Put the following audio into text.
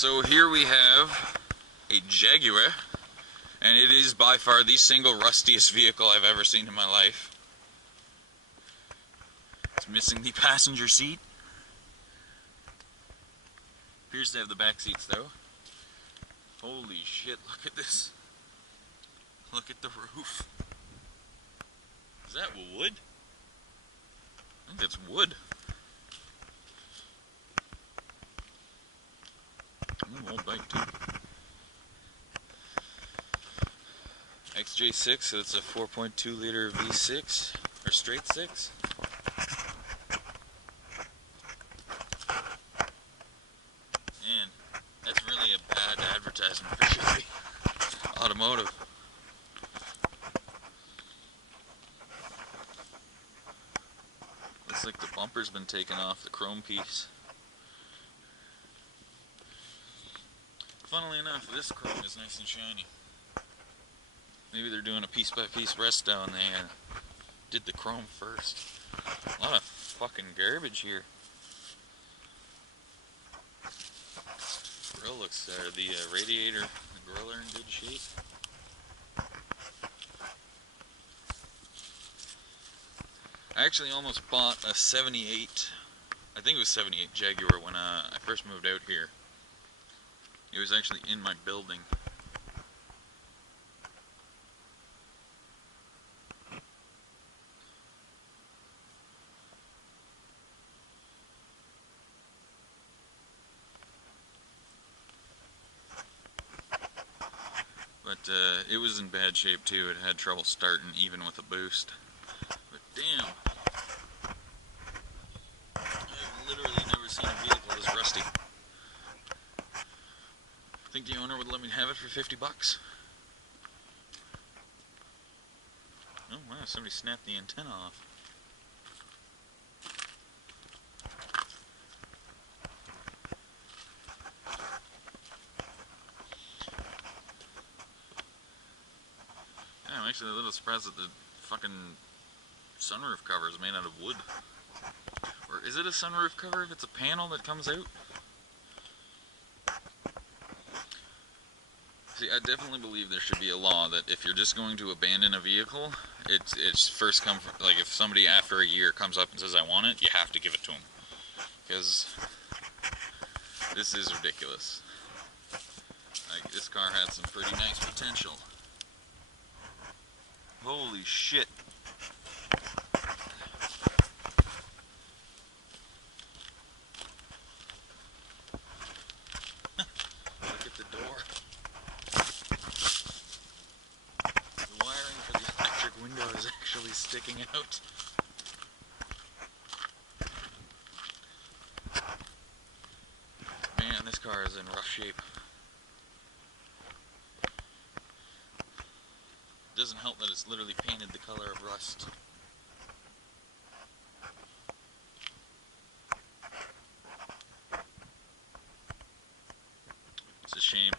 So here we have a Jaguar, and it is by far the single rustiest vehicle I've ever seen in my life. It's missing the passenger seat. Appears to have the back seats though. Holy shit, look at this. Look at the roof. Is that wood? I think that's wood. Ooh, old bike too. XJ6, so it's a 4.2 liter V6, or straight 6. Man, that's really a bad advertisement for Chevy Automotive. Looks like the bumper's been taken off, the chrome piece. Funnily enough, this chrome is nice and shiny. Maybe they're doing a piece by piece resto and they did the chrome first. A lot of fucking garbage here. Grill looks there. The radiator, the grill are in good shape. I actually almost bought a 78, I think it was 78 Jaguar when I first moved out here. It was actually in my building. But it was in bad shape too. It had trouble starting even with a boost. But damn. I've literally never seen a vehicle this rusty. I think the owner would let me have it for 50 bucks. Oh wow, somebody snapped the antenna off. Yeah, I'm actually a little surprised that the fucking sunroof cover is made out of wood. Or is it a sunroof cover if it's a panel that comes out? See, I definitely believe there should be a law that if you're just going to abandon a vehicle, it's first come from, like if somebody after a year comes up and says I want it, you have to give it to them. Because this is ridiculous. Like, this car had some pretty nice potential. Holy shit. Look at the door. The wiring for the electric window is actually sticking out. Man, this car is in rough shape. Doesn't help that it's literally painted the color of rust. It's a shame.